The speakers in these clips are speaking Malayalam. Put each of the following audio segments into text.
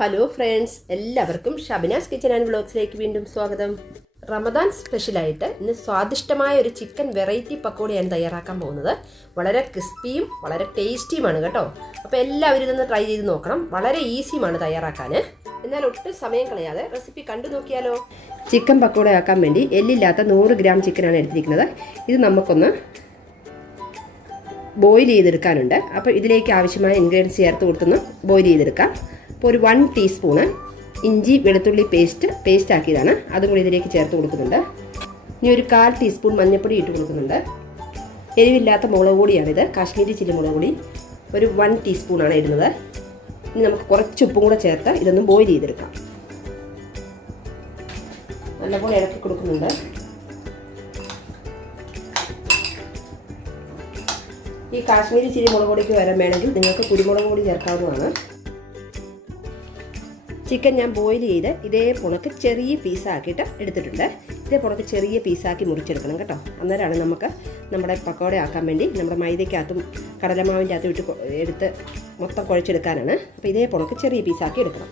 ഹലോ ഫ്രണ്ട്സ്, എല്ലാവർക്കും ഷബനാസ് കിച്ചൺ ആൻഡ് വ്ളോഗ്സിലേക്ക് വീണ്ടും സ്വാഗതം. റമദാൻ സ്പെഷ്യലായിട്ട് ഇന്ന് സ്വാദിഷ്ടമായ ഒരു ചിക്കൻ വെറൈറ്റി പക്കോടയാണ് തയ്യാറാക്കാൻ പോകുന്നത്. വളരെ ക്രിസ്പിയും വളരെ ടേസ്റ്റിയുമാണ് കേട്ടോ. അപ്പോൾ എല്ലാവരും ഇതൊന്ന് ട്രൈ ചെയ്ത് നോക്കണം. വളരെ ഈസിയുമാണ് തയ്യാറാക്കാൻ. എന്നാൽ ഒട്ടും സമയം കളയാതെ റെസിപ്പി കണ്ടു നോക്കിയാലോ. ചിക്കൻ പക്കോട ആക്കാൻ വേണ്ടി എല്ലില്ലാത്ത 100 ഗ്രാം ചിക്കനാണ് എടുത്തിരിക്കുന്നത്. ഇത് നമുക്കൊന്ന് ബോയിൽ ചെയ്തെടുക്കാനുണ്ട്. അപ്പോൾ ഇതിലേക്ക് ആവശ്യമായ ഇൻഗ്രീഡിയൻസ് ചേർത്ത് കൊടുത്തൊന്ന് ബോയിൽ ചെയ്തെടുക്കാം. അപ്പോൾ ഒരു 1 ടീസ്പൂണ് ഇഞ്ചി വെളുത്തുള്ളി പേസ്റ്റ് ആക്കിയതാണ്, അതും കൂടി ഇതിലേക്ക് ചേർത്ത് കൊടുക്കുന്നുണ്ട്. ഇനി ഒരു 1/4 ടീസ്പൂൺ മഞ്ഞൾപ്പൊടി ഇട്ട് കൊടുക്കുന്നുണ്ട്. എരിവില്ലാത്ത മുളക് പൊടിയാണിത്, കാശ്മീരി ചില്ലി മുളക് പൊടി ഒരു 1 ടീസ്പൂണാണ് ഇടുന്നത്. ഇനി നമുക്ക് കുറച്ച് ഉപ്പും കൂടെ ചേർത്ത് ഇതൊന്ന് ബോയിൽ ചെയ്തെടുക്കാം. നല്ലപോലെ ഇളക്കി കൊടുക്കുന്നുണ്ട്. ഈ കാശ്മീരി ചില്ലി മുളക് പൊടിക്ക് വരാൻ വേണമെങ്കിൽ നിങ്ങൾക്ക് കുരുമുളക് പൊടി ചേർക്കാവുന്നതാണ്. ചിക്കൻ ഞാൻ ബോയിൽ ചെയ്ത് ഇതേ പുണക്ക് ചെറിയ പീസാക്കിയിട്ട് എടുത്തിട്ടുണ്ട്. ഇതേ പുണക്ക് ചെറിയ പീസാക്കി മുറിച്ചെടുക്കണം കേട്ടോ. അന്നേരമാണ് നമുക്ക് നമ്മുടെ പക്കോട ആക്കാൻ വേണ്ടി നമ്മുടെ മൈദയ്ക്കകത്തും കടലമാവിൻ്റെ അകത്തും ഇട്ട് എടുത്ത് മൊത്തം കുഴച്ചെടുക്കാനാണ്. അപ്പോൾ ഇതേ പുണക്ക് ചെറിയ പീസാക്കി എടുക്കണം.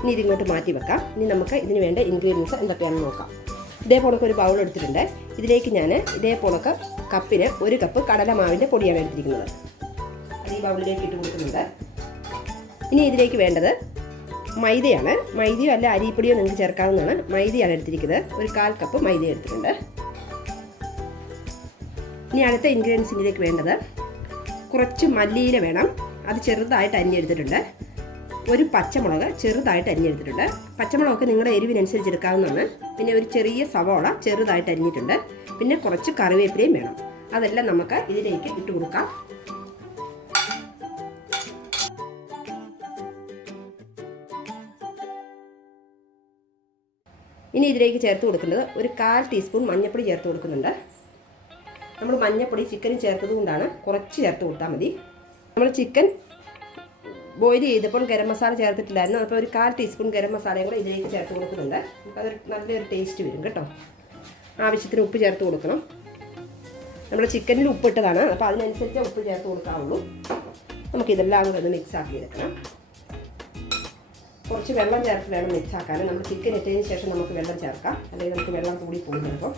ഇനി ഇതിങ്ങോട്ട് മാറ്റി വെക്കാം. ഇനി നമുക്ക് ഇതിന് വേണ്ട ഇൻഗ്രീഡിയൻസ് എന്തൊക്കെയാണെന്ന് നോക്കാം. ഇതേ പുണക്ക് ഒരു ബൗൾ എടുത്തിട്ടുണ്ട്. ഇതിലേക്ക് ഞാൻ ഇതേ പുണക്ക് കപ്പിന് 1 കപ്പ് കടലമാവിൻ്റെ പൊടിയാണ് എടുത്തിരിക്കുന്നത്. അത് ഈ ബൗളിലേക്ക് ഇട്ട് കൊടുക്കുന്നുണ്ട്. ഇനി ഇതിലേക്ക് വേണ്ടത് മൈദയാണ്. മൈദയോ അല്ല അരിപ്പൊടിയോ നിങ്ങൾക്ക് ചേർക്കാവുന്നതാണ്. മൈദയാണ് എടുത്തിരിക്കുന്നത്. ഒരു 1/4 കപ്പ് മൈദ എടുത്തിട്ടുണ്ട്. ഇനി അടുത്ത ഇൻഗ്രീഡിയൻസിലേക്ക് വേണ്ടത് കുറച്ച് മല്ലിയില വേണം. അത് ചെറുതായിട്ട് അരിഞ്ഞെടുത്തിട്ടുണ്ട്. ഒരു പച്ചമുളക് ചെറുതായിട്ട് അരിഞ്ഞെടുത്തിട്ടുണ്ട്. പച്ചമുളകൊക്കെ നിങ്ങളുടെ എരിവിനനുസരിച്ച് എടുക്കാവുന്നതാണ്. പിന്നെ ഒരു ചെറിയ സവോള ചെറുതായിട്ട് അരിഞ്ഞിട്ടുണ്ട്. പിന്നെ കുറച്ച് കറിവേപ്പിലയും വേണം. അതെല്ലാം നമുക്ക് ഇതിലേക്ക് ഇട്ട് കൊടുക്കാം. ഇനി ഇതിലേക്ക് ചേർത്ത് കൊടുക്കുന്നത് ഒരു 1/4 ടീസ്പൂൺ മഞ്ഞൾപ്പൊടി ചേർത്ത് കൊടുക്കുന്നുണ്ട്. നമ്മൾ മഞ്ഞൾപ്പൊടി ചിക്കനും ചേർത്തത് കൊണ്ടാണ് കുറച്ച് ചേർത്ത് കൊടുത്താൽ മതി. നമ്മൾ ചിക്കൻ ബോയിൽ ചെയ്തപ്പോൾ ഗരം മസാല ചേർത്തിട്ടില്ലായിരുന്നു. അപ്പോൾ ഒരു 1/4 ടീസ്പൂൺ ഗരം മസാലയും കൂടെ ഇതിലേക്ക് ചേർത്ത് കൊടുക്കുന്നുണ്ട്. അപ്പോൾ അതൊരു നല്ലൊരു ടേസ്റ്റ് വരും കേട്ടോ. ആവശ്യത്തിന് ഉപ്പ് ചേർത്ത് കൊടുക്കണം. നമ്മൾ ചിക്കനിൽ ഉപ്പിട്ടതാണ്, അപ്പോൾ അതിനനുസരിച്ച് ഉപ്പ് ചേർത്ത് കൊടുക്കാവുള്ളൂ. നമുക്കിതെല്ലാം കൂടെ ഒന്ന് മിക്സ് ആക്കി എടുക്കണം. കുറച്ച് വെള്ളം ചേർത്ത് വേണം മിക്സ് ആക്കാൻ. നമ്മൾ ചിക്കൻ ഇട്ടതിന് ശേഷം നമുക്ക് വെള്ളം ചേർക്കാം, അല്ലെങ്കിൽ നമുക്ക് വെള്ളം കൂടി പോകും. ചിലപ്പോൾ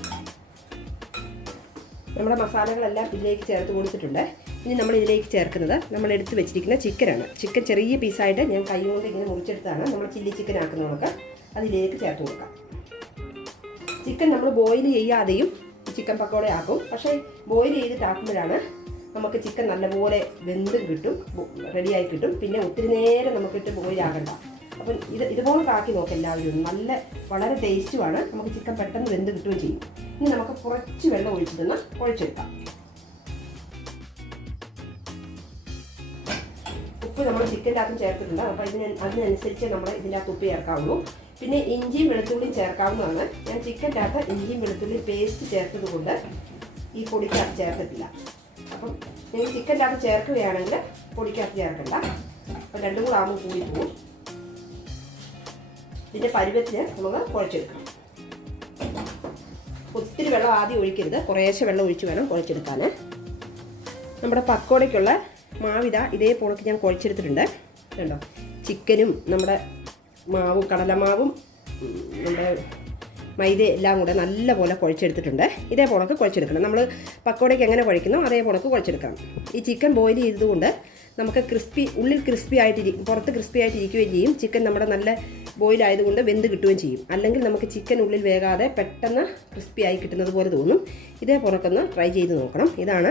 നമ്മുടെ മസാലകളെല്ലാം ഇതിലേക്ക് ചേർത്ത് കൊടുത്തിട്ടുണ്ട്. ഇനി നമ്മൾ ഇതിലേക്ക് ചേർക്കുന്നത് നമ്മൾ എടുത്ത് വെച്ചിരിക്കുന്ന ചിക്കനാണ്. ചിക്കൻ ചെറിയ പീസായിട്ട് ഞാൻ കൈ കൊണ്ട് ഇങ്ങനെ മുറിച്ചെടുത്താണ്. നമ്മൾ ചില്ലി ചിക്കൻ ആക്കുന്നതൊക്കെ അതിലേക്ക് ചേർത്ത് കൊടുക്കാം. ചിക്കൻ നമ്മൾ ബോയിൽ ചെയ്യാതെയും ചിക്കൻ പക്കോട ആക്കും. പക്ഷേ ബോയിൽ ചെയ്തിട്ടാക്കുമ്പോഴാണ് നമുക്ക് ചിക്കൻ നല്ലപോലെ വെന്തും കിട്ടും, റെഡിയായി കിട്ടും. പിന്നെ ഒത്തിരി നേരം നമുക്കിട്ട് ബോയിൽ ആകണ്ട. അപ്പം ഇതുപോലെ ആക്കി നോക്കാം എല്ലാവരും. വളരെ ടേസ്റ്റുമാണ്. നമുക്ക് ചിക്കൻ പെട്ടെന്ന് വെന്ത് കിട്ടുകയും ചെയ്യും. ഇനി നമുക്ക് കുറച്ച് വെള്ളം ഒഴിച്ചിട്ടൊന്ന് കുഴച്ചെടുക്കാം. ഉപ്പ് നമ്മൾ ചിക്കൻ്റെ അകത്തും ചേർത്തിട്ടുണ്ട്. അപ്പോൾ അതിനനുസരിച്ച് നമ്മൾ ഇതിൻ്റെ അകത്ത് ഉപ്പ് ചേർക്കാവുള്ളൂ. പിന്നെ ഇഞ്ചിയും വെളുത്തുള്ളിയും ചേർക്കാവുന്നതാണ്. ഞാൻ ചിക്കൻ്റെ അകത്ത് ഇഞ്ചിയും വെളുത്തുള്ളി പേസ്റ്റ് ചേർത്തത് കൊണ്ട് ഈ പൊടിക്കകത്ത് ചേർത്തിട്ടില്ല. അപ്പം നിങ്ങൾ ചിക്കൻ്റെ അകത്ത് ചേർക്കുകയാണെങ്കിൽ പൊടിക്കകത്ത് ചേർക്കണ്ട. അപ്പം രണ്ടും കൂടെ ആകുമ്പോൾ കൂടി പോകും. ഇതിൻ്റെ പരുവത്തിന് നമുക്ക് കുഴച്ചെടുക്കണം. ഒത്തിരി വെള്ളം ആദ്യം ഒഴിക്കരുത്, കുറേശ്ശെ വെള്ളം ഒഴിച്ച് വേണം കുഴച്ചെടുക്കാൻ. നമ്മുടെ പക്കോടയ്ക്കുള്ള മാവിത ഇതേ പോണക്ക് ഞാൻ കുഴച്ചെടുത്തിട്ടുണ്ട്. കണ്ടോ, ചിക്കനും നമ്മുടെ മാവും കടലമാവും നമ്മുടെ മൈദ എല്ലാം കൂടെ നല്ലപോലെ കുഴച്ചെടുത്തിട്ടുണ്ട്. ഇതേ പോണക്ക് കുഴച്ചെടുക്കണം. നമ്മൾ പക്കോടയ്ക്ക് എങ്ങനെ കുഴക്കുന്നോ അതേ പോണക്ക് കുഴച്ചെടുക്കണം. ഈ ചിക്കൻ ബോയിൽ ചെയ്തതുകൊണ്ട് നമുക്ക് ഉള്ളിൽ ക്രിസ്പി പുറത്ത് ക്രിസ്പി ആയിട്ടിരിക്കുകയും ചെയ്യും. ചിക്കൻ നമ്മുടെ നല്ല ബോയിൽ ആയതുകൊണ്ട് വെന്ത് കിട്ടുകയും ചെയ്യും. അല്ലെങ്കിൽ നമുക്ക് ചിക്കൻ ഉള്ളിൽ വേകാതെ പെട്ടെന്ന് ക്രിസ്പി ആയി കിട്ടുന്നത് പോലെ തോന്നും. ഇതേ പുറക്കൊന്ന് ട്രൈ ചെയ്ത് നോക്കണം. ഇതാണ്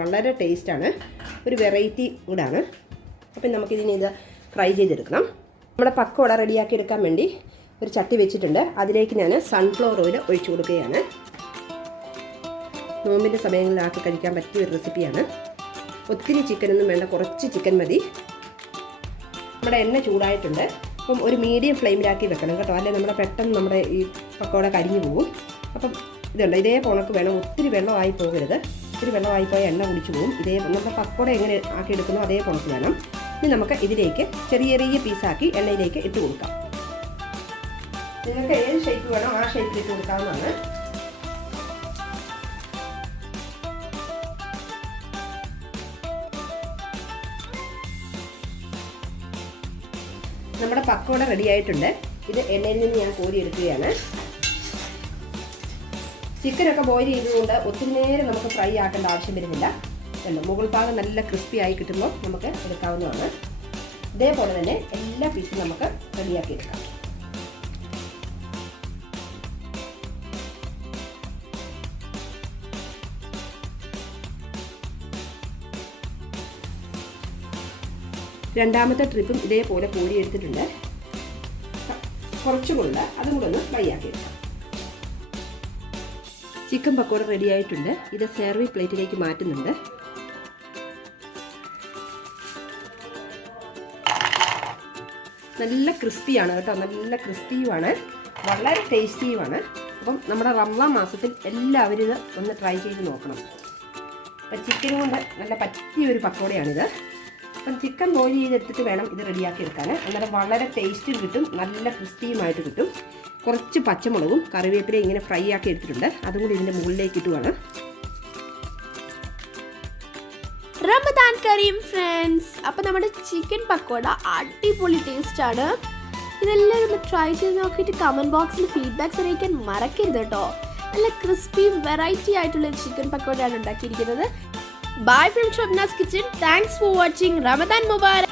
വളരെ ടേസ്റ്റാണ്, ഒരു വെറൈറ്റി കൂടാണ്. അപ്പം നമുക്കിതിനെ ഇത് ഫ്രൈ ചെയ്തെടുക്കണം. നമ്മുടെ പക്കോട റെഡിയാക്കി എടുക്കാൻ വേണ്ടി ഒരു ചട്ടി വെച്ചിട്ടുണ്ട്. അതിലേക്ക് ഞാൻ സൺഫ്ലവർ ഓയിൽ ഒഴിച്ചു കൊടുക്കുകയാണ്. നോമ്പിൻ്റെ സമയങ്ങളിലാക്കി കഴിക്കാൻ പറ്റിയ ഒരു റെസിപ്പിയാണ്. ഒത്തിരി ചിക്കനൊന്നും വേണ്ട, കുറച്ച് ചിക്കൻ മതി. നമ്മുടെ എണ്ണ ചൂടായിട്ടുണ്ട്. അപ്പം ഒരു മീഡിയം ഫ്ലെയിമിലാക്കി വെക്കണം കേട്ടോ, അല്ലെങ്കിൽ പെട്ടെന്ന് നമ്മുടെ ഈ പക്കോട കരിഞ്ഞു പോകും. അപ്പം ഇതുണ്ട്, ഇതേ പോണക്ക് വേണം. ഒത്തിരി വെള്ളമായി പോകരുത്. ഒത്തിരി വെള്ളമായി പോയാൽ എണ്ണ കുടിച്ചു പോകും. നമ്മുടെ പക്കോട എങ്ങനെ ആക്കിയെടുക്കുന്നോ അതേ പോണക്ക് വേണം. ഇനി നമുക്ക് ഇതിലേക്ക് ചെറിയ ചെറിയ പീസാക്കി എണ്ണയിലേക്ക് ഇട്ട് കൊടുക്കാം. നിങ്ങൾക്ക് ഏത് ഷേപ്പ് വേണോ ആ ഷേപ്പിൽ ഇട്ട് കൊടുക്കാവുന്നതാണ്. നമ്മുടെ പക്കോട റെഡി ആയിട്ടുണ്ട്. ഇത് എണ്ണയിൽ നിന്ന് ഞാൻ കോരിയെടുക്കുകയാണ്. ചിക്കനൊക്കെ ബോയിൽ ചെയ്തുകൊണ്ട് ഒത്തിരി നേരം നമുക്ക് ഫ്രൈ ആക്കേണ്ട ആവശ്യം വരുന്നില്ല. മുകൾ ഭാഗം നല്ല ക്രിസ്പി ആയി കിട്ടുമ്പോൾ നമുക്ക് എടുക്കാവുന്നതാണ്. ഇതേപോലെ തന്നെ എല്ലാ പീസും നമുക്ക് റെഡിയാക്കി എടുക്കാം. രണ്ടാമത്തെ ട്രിപ്പും ഇതേപോലെ കോരി എടുത്തിട്ടുണ്ട്. കുറച്ചുകൊണ്ട് അതും കൂടെ ഒന്ന് ഫ്രൈ ആക്കി എടുക്കാം. ചിക്കൻ പക്കോട റെഡി ആയിട്ടുണ്ട്. ഇത് സെർവിങ് പ്ലേറ്റിലേക്ക് മാറ്റുന്നുണ്ട്. നല്ല ക്രിസ്പിയാണ് കേട്ടോ, നല്ല ക്രിസ്പിയുമാണ്, വളരെ ടേസ്റ്റിയുമാണ്. അപ്പം നമ്മുടെ റമദാൻ മാസത്തിൽ എല്ലാവരും ഇത് ഒന്ന് ട്രൈ ചെയ്ത് നോക്കണം. അപ്പം ചിക്കൻ കൊണ്ട് നല്ല പറ്റിയൊരു പക്കോടയാണിത്. അപ്പം ചിക്കൻ ബോയിൽ ചെയ്തെടുത്തിട്ട് വേണം ഇത് റെഡിയാക്കി എടുക്കാൻ. അന്നേരം വളരെ ടേസ്റ്റും കിട്ടും, നല്ല ക്രിസ്പിയുമായിട്ട് കിട്ടും. കുറച്ച് പച്ചമുളകും കറിവേപ്പിലയും ഇങ്ങനെ ഫ്രൈ ആക്കി എടുത്തിട്ടുണ്ട്. അതും കൂടി ഇതിൻ്റെ മുകളിലേക്ക് ഇട്ടുവാണ്. റമദാൻ കരീം ഫ്രണ്ട്സ്, അപ്പോൾ നമ്മുടെ ചിക്കൻ പക്കോട അടിപൊളി ടേസ്റ്റാണ്. ഇതെല്ലാവരും ഒന്ന് ട്രൈ ചെയ്ത് നോക്കിയിട്ട് കമൻറ്റ് ബോക്സിൽ ഫീഡ്ബാക്ക്സ് അറിയിക്കാൻ മറക്കരുത് കേട്ടോ. നല്ല ക്രിസ്പിയും വെറൈറ്റി ആയിട്ടുള്ള ചിക്കൻ പക്കോടയാണ് ഉണ്ടാക്കിയിരിക്കുന്നത്. Bye from Shabnas kitchen. Thanks for watching. Ramadan Mubarak.